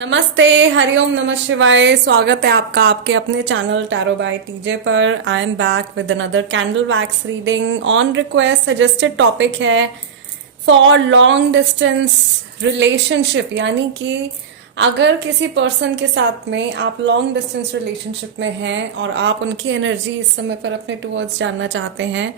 नमस्ते, हरिओम, नमः शिवाय। स्वागत है आपका आपके अपने चैनल टैरो बाय टीजे पर। I am back with another candle wax reading on request. Suggested topic है फॉर लॉन्ग डिस्टेंस रिलेशनशिप, यानी कि अगर किसी पर्सन के साथ में आप लॉन्ग डिस्टेंस रिलेशनशिप में हैं और आप उनकी एनर्जी इस समय पर अपने टूवर्ड्स जानना चाहते हैं,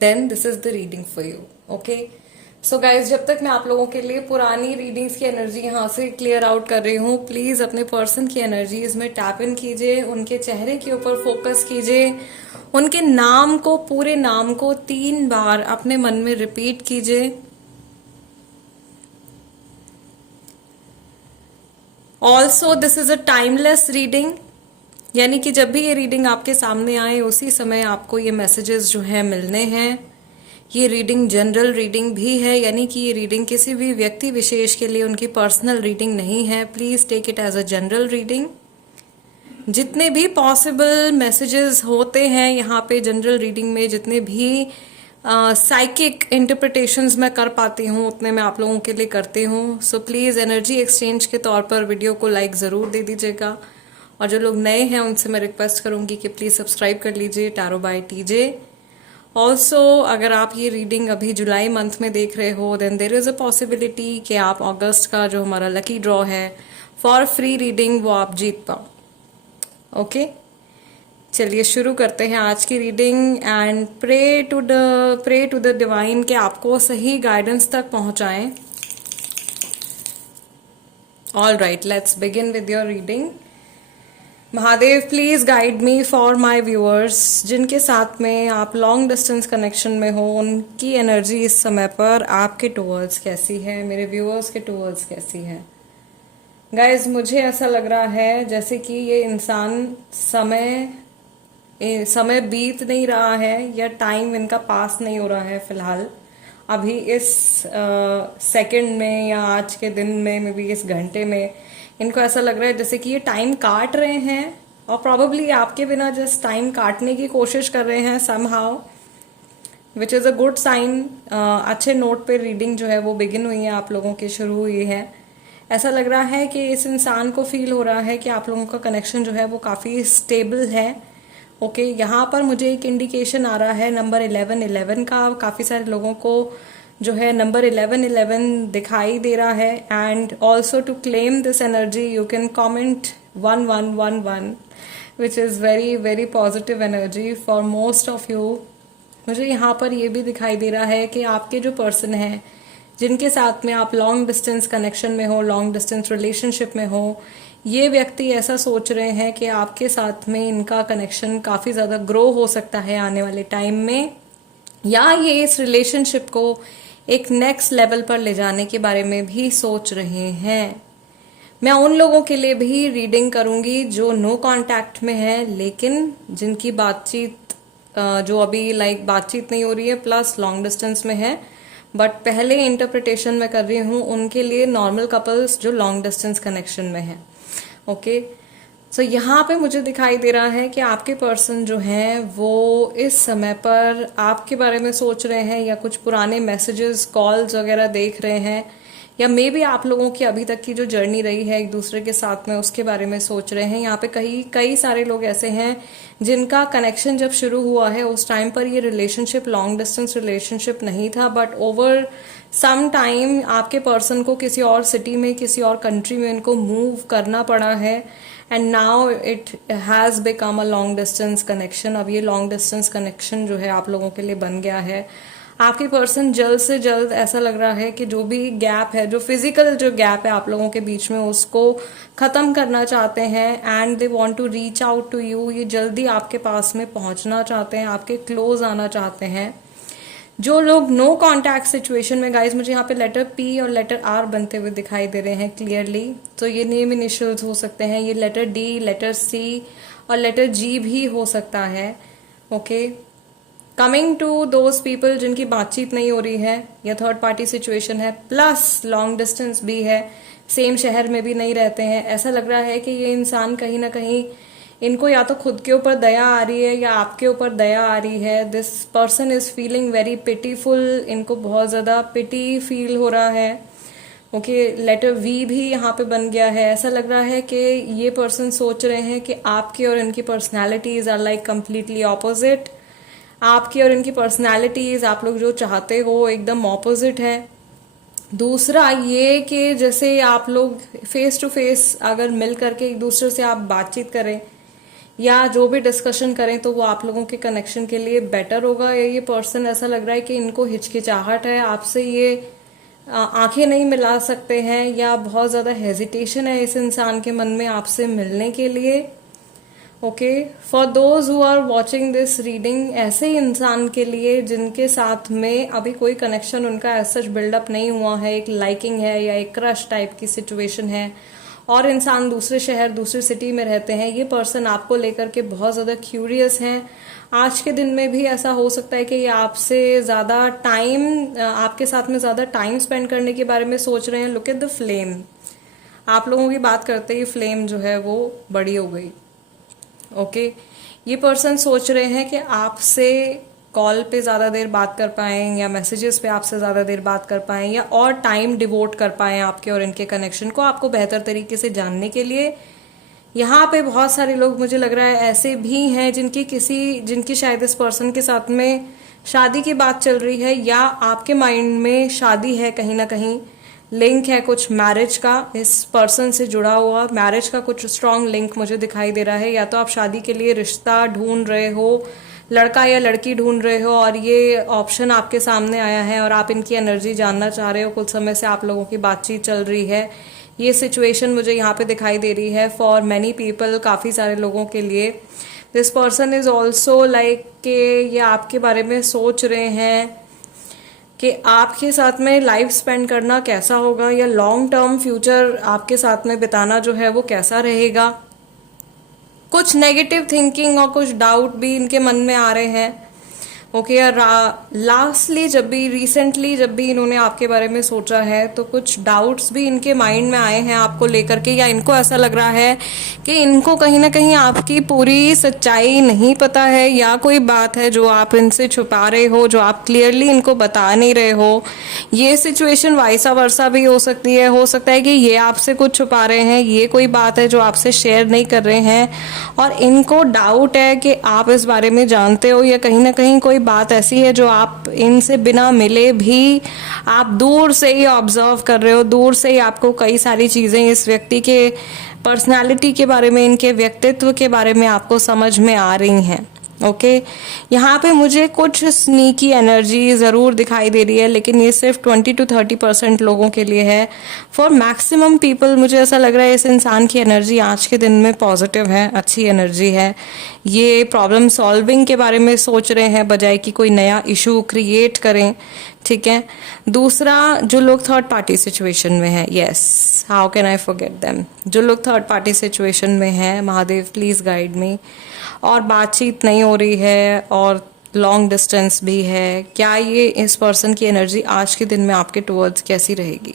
then this is the reading for you. Okay, so guys, जब तक मैं आप लोगों के लिए पुरानी रीडिंग्स की एनर्जी यहाँ से क्लियर आउट कर रही हूँ, प्लीज अपने पर्सन की एनर्जीज में टैप इन कीजिए, उनके चेहरे के ऊपर फोकस कीजिए, उनके नाम को, पूरे नाम को 3 बार अपने मन में रिपीट कीजिए। Also this is a timeless reading, यानी कि जब भी ये रीडिंग आपके सामने आए उसी समय आपको ये मैसेजेस जो है मिलने हैं। ये रीडिंग जनरल रीडिंग भी है, यानी कि ये रीडिंग किसी भी व्यक्ति विशेष के लिए उनकी पर्सनल रीडिंग नहीं है। Please take it as a general reading. जितने भी पॉसिबल मैसेजेस होते हैं यहाँ पे जनरल रीडिंग में, जितने भी साइकिक इंटरप्रिटेशंस मैं कर पाती हूँ उतने मैं आप लोगों के लिए करती हूँ। सो प्लीज एनर्जी एक्सचेंज के तौर पर वीडियो को लाइक जरूर दे दीजिएगा, और जो लोग नए हैं उनसे मैं रिक्वेस्ट करूंगी कि प्लीज सब्सक्राइब कर लीजिए टैरो बाय टीजे। ऑल्सो अगर आप ये रीडिंग अभी जुलाई मंथ में देख रहे हो, then there is a possibility कि आप अगस्त का जो हमारा लकी ड्रॉ है फॉर फ्री रीडिंग वो आप जीत पाओ। ओके, चलिए शुरू करते हैं आज की reading and pray to the divine कि आपको सही गाइडेंस तक पहुंचाएं। All right, let's begin with your reading. Mahadev, please guide me for my viewers जिनके साथ में आप लॉन्ग डिस्टेंस कनेक्शन में हो, उनकी एनर्जी इस समय पर आपके टूवर्ड्स कैसी है, मेरे व्यूअर्स के टूवर्ड्स कैसी है। गाइज, मुझे ऐसा लग रहा है जैसे कि ये इंसान समय बीत नहीं रहा है, या टाइम इनका पास नहीं हो रहा है फिलहाल अभी इस सेकंड में, या आज के दिन में, मे बी इस घंटे में। इनको ऐसा लग रहा है जैसे कि ये टाइम काट रहे हैं, और प्रॉबेबली आपके बिना जस्ट टाइम काटने की कोशिश कर रहे हैं somehow, which is a good sign. अच्छे नोट पे रीडिंग जो है वो बिगिन हुई है, आप लोगों की शुरू हुई है। ऐसा लग रहा है कि इस इंसान को फील हो रहा है कि आप लोगों का कनेक्शन जो है वो काफी स्टेबल है। ओके, यहाँ पर मुझे एक इंडिकेशन आ रहा है नंबर 1111 का। काफी सारे लोगों को जो है नंबर 1111 दिखाई दे रहा है। And also to claim this energy you can comment 1111, which is very very positive energy for most of you. मुझे यहाँ पर ये भी दिखाई दे रहा है कि आपके जो पर्सन है जिनके साथ में आप लॉन्ग डिस्टेंस कनेक्शन में हो, लॉन्ग डिस्टेंस रिलेशनशिप में हो, ये व्यक्ति ऐसा सोच रहे हैं कि आपके साथ में इनका कनेक्शन काफी ज्यादा ग्रो हो सकता है आने वाले टाइम में, या ये इस रिलेशनशिप को एक नेक्स्ट लेवल पर ले जाने के बारे में भी सोच रहे हैं। मैं उन लोगों के लिए भी रीडिंग करूंगी जो नो कांटेक्ट में है, लेकिन जिनकी बातचीत जो अभी बातचीत नहीं हो रही है, प्लस लॉन्ग डिस्टेंस में है, बट पहले इंटरप्रिटेशन में कर रही हूँ उनके लिए, नॉर्मल कपल्स जो लॉन्ग डिस्टेंस कनेक्शन में है। ओके, सो यहाँ पे मुझे दिखाई दे रहा है कि आपके पर्सन जो हैं वो इस समय पर आपके बारे में सोच रहे हैं, या कुछ पुराने मैसेजेस, कॉल्स वगैरह देख रहे हैं, या मे बी आप लोगों की अभी तक की जो जर्नी रही है एक दूसरे के साथ में उसके बारे में सोच रहे हैं। यहाँ पे कई सारे लोग ऐसे हैं जिनका कनेक्शन जब शुरू हुआ है उस टाइम पर ये रिलेशनशिप लॉन्ग डिस्टेंस रिलेशनशिप नहीं था, बट ओवर सम टाइम आपके पर्सन को किसी और सिटी में, किसी और कंट्री में इनको मूव करना पड़ा है, and now it has become a long distance connection. अब ये लॉन्ग डिस्टेंस कनेक्शन जो है आप लोगों के लिए बन गया है। आपके पर्सन जल्द से जल्द, ऐसा लग रहा है कि जो भी गैप है, जो फिजिकल जो गैप है आप लोगों के बीच में, उसको खत्म करना चाहते हैं, and they want to reach out to you. ये जल्दी आपके पास में पहुंचना चाहते हैं, आपके क्लोज आना चाहते हैं। जो लोग नो कांटेक्ट सिचुएशन में, गाइज मुझे यहाँ पे लेटर पी और लेटर आर बनते हुए दिखाई दे रहे हैं क्लियरली, तो ये नेम इनिशियल्स हो सकते हैं। ये लेटर डी, लेटर सी और लेटर जी भी हो सकता है। Okay, coming to those people जिनकी बातचीत नहीं हो रही है, या थर्ड पार्टी सिचुएशन है, प्लस लॉन्ग डिस्टेंस भी है, सेम शहर में भी नहीं रहते हैं। ऐसा लग रहा है कि ये इंसान कहीं ना कहीं, इनको या तो खुद के ऊपर दया आ रही है या आपके ऊपर दया आ रही है। This person is feeling very pitiful, इनको बहुत ज्यादा पिटी फील हो रहा है। ओके, लेटर वी भी यहाँ पे बन गया है। ऐसा लग रहा है कि ये पर्सन सोच रहे हैं कि आपकी और इनकी personalities are like completely opposite. आपकी और इनकी पर्सनैलिटीज, आप लोग जो चाहते हो, एकदम ऑपोजिट है। दूसरा ये कि जैसे आप लोग फेस टू फेस अगर मिल करके एक दूसरे से आप बातचीत करें या जो भी डिस्कशन करें तो वो आप लोगों के कनेक्शन के लिए बेटर होगा। ये पर्सन ऐसा लग रहा है कि इनको हिचकिचाहट है आपसे, ये आंखें नहीं मिला सकते हैं या बहुत ज्यादा हेजिटेशन है इस इंसान के मन में आपसे मिलने के लिए। Okay, for those who are watching this reading, ऐसे ही इंसान के लिए जिनके साथ में अभी कोई कनेक्शन उनका ऐसा बिल्डअप नहीं हुआ है, एक लाइकिंग है या एक क्रश टाइप की सिचुएशन है और इंसान दूसरे शहर दूसरी सिटी में रहते हैं, ये पर्सन आपको लेकर के बहुत ज्यादा क्यूरियस हैं। आज के दिन में भी ऐसा हो सकता है कि ये आपसे ज्यादा टाइम, आपके साथ में ज्यादा टाइम स्पेंड करने के बारे में सोच रहे हैं। लुक एट द फ्लेम, आप लोगों की बात करते ही फ्लेम जो है वो बड़ी हो गई। ओके, ये पर्सन सोच रहे हैं कि आपसे कॉल पे ज़्यादा देर बात कर पाएं या मैसेजेस पे आपसे ज़्यादा देर बात कर पाएं या और टाइम डिवोट कर पाएं आपके और इनके कनेक्शन को, आपको बेहतर तरीके से जानने के लिए। यहाँ पे बहुत सारे लोग मुझे लग रहा है ऐसे भी हैं जिनकी शायद इस पर्सन के साथ में शादी की बात चल रही है या आपके माइंड में शादी है, कहीं ना कहीं लिंक है कुछ मैरिज का इस पर्सन से जुड़ा हुआ, मैरिज का कुछ स्ट्रांग लिंक मुझे दिखाई दे रहा है। या तो आप शादी के लिए रिश्ता ढूंढ रहे हो, लड़का या लड़की ढूंढ रहे हो और ये ऑप्शन आपके सामने आया है और आप इनकी एनर्जी जानना चाह रहे हो। कुछ समय से आप लोगों की बातचीत चल रही है, ये सिचुएशन मुझे यहाँ पे दिखाई दे रही है फॉर मैनी पीपल, काफी सारे लोगों के लिए। This person is also like के ये आपके बारे में सोच रहे हैं कि आपके साथ में लाइफ स्पेंड करना कैसा होगा या लॉन्ग टर्म फ्यूचर आपके साथ में बिताना जो है वो कैसा रहेगा। कुछ नेगेटिव थिंकिंग और कुछ डाउट भी इनके मन में आ रहे हैं। ओके, लास्टली रिसेंटली जब भी इन्होंने आपके बारे में सोचा है तो कुछ डाउट्स भी इनके माइंड में आए हैं आपको लेकर के, या इनको ऐसा लग रहा है कि इनको कहीं ना कहीं आपकी पूरी सच्चाई नहीं पता है या कोई बात है जो आप इनसे छुपा रहे हो, जो आप क्लियरली इनको बता नहीं रहे हो। ये सिचुएशन वाइसा वर्सा भी हो सकती है। हो सकता है कि ये आपसे कुछ छुपा रहे हैं, ये कोई बात है जो आपसे शेयर नहीं कर रहे हैं और इनको डाउट है कि आप इस बारे में जानते हो या कहीं ना कहीं कोई बात ऐसी है जो आप इनसे बिना मिले भी आप दूर से ही ऑब्जर्व कर रहे हो। दूर से ही आपको कई सारी चीजें इस व्यक्ति के पर्सनालिटी के बारे में, इनके व्यक्तित्व के बारे में आपको समझ में आ रही हैं। ओके, यहाँ पे मुझे कुछ स्नीकी एनर्जी जरूर दिखाई दे रही है, लेकिन ये सिर्फ 20 to 30% लोगों के लिए है। फॉर मैक्सिमम पीपल मुझे ऐसा लग रहा है इस इंसान की एनर्जी आज के दिन में पॉजिटिव है, अच्छी एनर्जी है। ये प्रॉब्लम सॉल्विंग के बारे में सोच रहे हैं बजाय कि कोई नया इशू क्रिएट करें। ठीक है, दूसरा जो लोग थर्ड पार्टी सिचुएशन में है, yes, how can I forget them, जो लोग थर्ड पार्टी सिचुएशन में है, महादेव प्लीज गाइड मी, और बातचीत नहीं हो रही है और लॉन्ग डिस्टेंस भी है, क्या ये इस पर्सन की एनर्जी आज के दिन में आपके टुवर्ड्स कैसी रहेगी।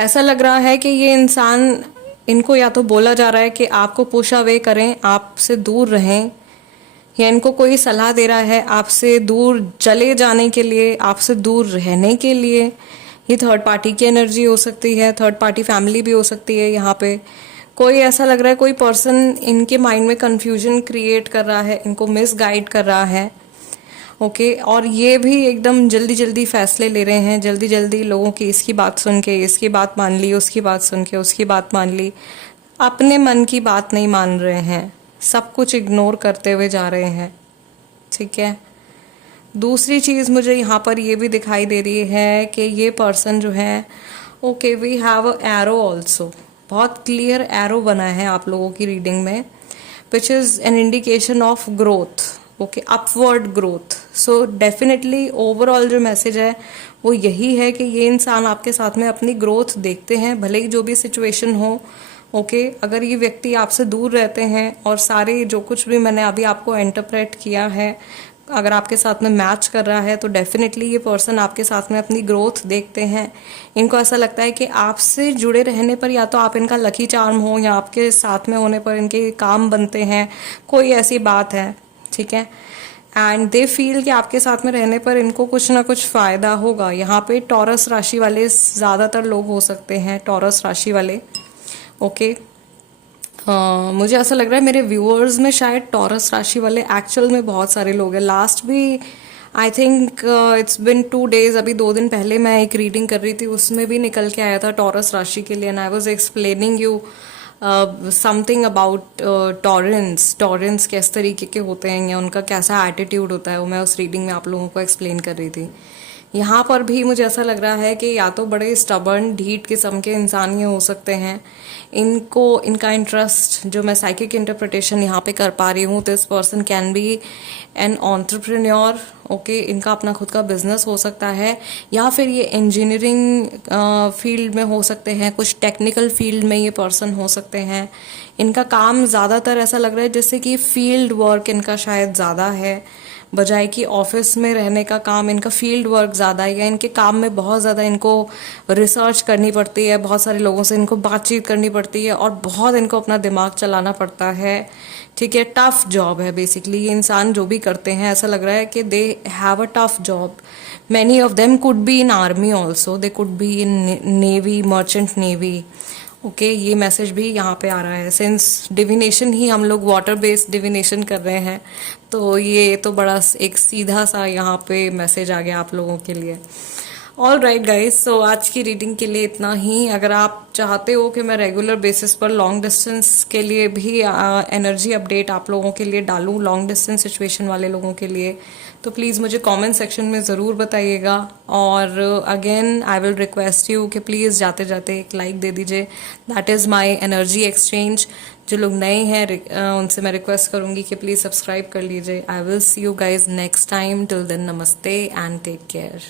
ऐसा लग रहा है कि ये इंसान, इनको या तो बोला जा रहा है कि आपको पुश अवे करें, आपसे दूर रहें, या इनको कोई सलाह दे रहा है आपसे दूर चले जाने के लिए, आपसे दूर रहने के लिए। ये थर्ड पार्टी की एनर्जी हो सकती है, थर्ड पार्टी फैमिली भी हो सकती है। यहाँ पे कोई ऐसा लग रहा है कोई पर्सन इनके माइंड में कंफ्यूजन क्रिएट कर रहा है, इनको मिस गाइड कर रहा है। ओके, और ये भी एकदम जल्दी जल्दी फैसले ले रहे हैं, जल्दी जल्दी लोगों की इसकी बात सुन के इसकी बात मान ली, उसकी बात सुन के उसकी बात मान ली, अपने मन की बात नहीं मान रहे हैं, सब कुछ इग्नोर करते हुए जा रहे हैं। ठीक है, दूसरी चीज मुझे यहाँ पर ये भी दिखाई दे रही है कि ये पर्सन जो है, okay, we have a arrow also, बहुत क्लियर एरो बना है आप लोगों की रीडिंग में, which is an indication of growth. Okay, upward growth. So definitely overall जो मैसेज है वो यही है कि ये इंसान आपके साथ में अपनी ग्रोथ देखते हैं, भले ही जो भी सिचुएशन हो। ओके, अगर ये व्यक्ति आपसे दूर रहते हैं और सारे जो कुछ भी मैंने अभी आपको इंटरप्रेट किया है अगर आपके साथ में मैच कर रहा है तो डेफिनेटली ये पर्सन आपके साथ में अपनी ग्रोथ देखते हैं। इनको ऐसा लगता है कि आपसे जुड़े रहने पर या तो आप इनका लकी चार्म हो या आपके साथ में होने पर इनके काम बनते हैं, कोई ऐसी बात है। ठीक है, एंड दे फील कि आपके साथ में रहने पर इनको कुछ ना कुछ फायदा होगा। यहाँ पे टॉरस राशि वाले ज्यादातर लोग हो सकते हैं, टॉरस राशि वाले। ओके, मुझे ऐसा लग रहा है मेरे व्यूअर्स में शायद टॉरस राशि वाले एक्चुअल में बहुत सारे लोग हैं। लास्ट भी I think it's been 2 days, अभी 2 दिन पहले मैं एक रीडिंग कर रही थी, उसमें भी निकल के आया था टॉरस राशि के लिए। And I was explaining you something about Torrens. Torrens किस तरीके के होते हैं या उनका कैसा एटीट्यूड होता है, वो मैं उस रीडिंग में आप लोगों को एक्सप्लेन कर रही थी। यहाँ पर भी मुझे ऐसा लग रहा है कि या तो बड़े स्टबर्न ढीठ किस्म के इंसान ये हो सकते हैं, इनको इनका इंटरेस्ट जो मैं साइकिक इंटरप्रिटेशन यहाँ पे कर पा रही हूँ, this person can be an entrepreneur. Okay, इनका अपना खुद का बिजनेस हो सकता है, या फिर ये इंजीनियरिंग फील्ड में हो सकते हैं, कुछ टेक्निकल फील्ड में ये पर्सन हो सकते हैं। इनका काम ज़्यादातर ऐसा लग रहा है जैसे कि फील्ड वर्क इनका शायद ज़्यादा है, बजाय कि ऑफिस में रहने का काम इनका फील्ड वर्क ज़्यादा है, या इनके काम में बहुत ज़्यादा इनको रिसर्च करनी पड़ती है, बहुत सारे लोगों से इनको बातचीत करनी पड़ती है और बहुत इनको अपना दिमाग चलाना पड़ता है। ठीक है, टफ जॉब है बेसिकली। ये इंसान जो भी करते हैं ऐसा लग रहा है कि they have a tough job. Many of them could be in army also, they could be in navy, merchant navy. Okay, ये मैसेज भी यहाँ पे आ रहा है। सिंस डिविनेशन ही हम लोग वाटर बेस्ड डिविनेशन कर रहे हैं, तो ये तो बड़ा एक सीधा सा यहाँ पे मैसेज आ गया आप लोगों के लिए। ऑल राइट गाइज, सो आज की रीडिंग के लिए इतना ही। अगर आप चाहते हो कि मैं रेगुलर बेसिस पर लॉन्ग डिस्टेंस के लिए भी एनर्जी अपडेट आप लोगों के लिए डालूं, लॉन्ग डिस्टेंस सिचुएशन वाले लोगों के लिए, तो प्लीज़ मुझे कमेंट सेक्शन में ज़रूर बताइएगा। और again I will request you कि प्लीज़ जाते जाते एक लाइक दे दीजिए। That is my energy exchange. जो लोग नए हैं उनसे मैं रिक्वेस्ट करूंगी कि प्लीज़ सब्सक्राइब कर लीजिए। I will see you guys next time. Till then, namaste and take care.